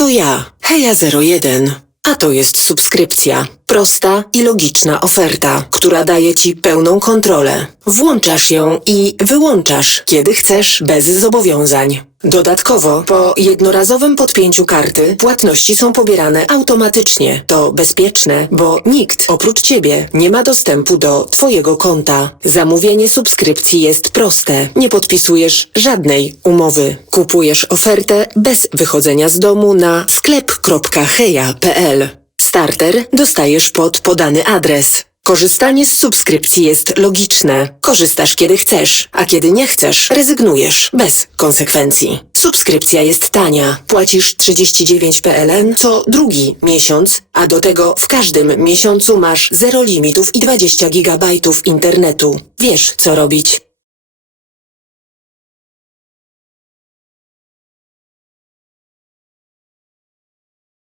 To ja, Heja01. A to jest subskrypcja. Prosta i logiczna oferta, która daje Ci pełną kontrolę. Włączasz ją i wyłączasz, kiedy chcesz, bez zobowiązań. Dodatkowo, po jednorazowym podpięciu karty, płatności są pobierane automatycznie. To bezpieczne, bo nikt oprócz Ciebie nie ma dostępu do Twojego konta. Zamówienie subskrypcji jest proste. Nie podpisujesz żadnej umowy. Kupujesz ofertę bez wychodzenia z domu na sklep.heja.pl. Starter dostajesz pod podany adres. Korzystanie z subskrypcji jest logiczne. Korzystasz kiedy chcesz, a kiedy nie chcesz, rezygnujesz bez konsekwencji. Subskrypcja jest tania. Płacisz 39 PLN co drugi miesiąc, a do tego w każdym miesiącu masz zero limitów i 20 gigabajtów internetu. Wiesz, co robić.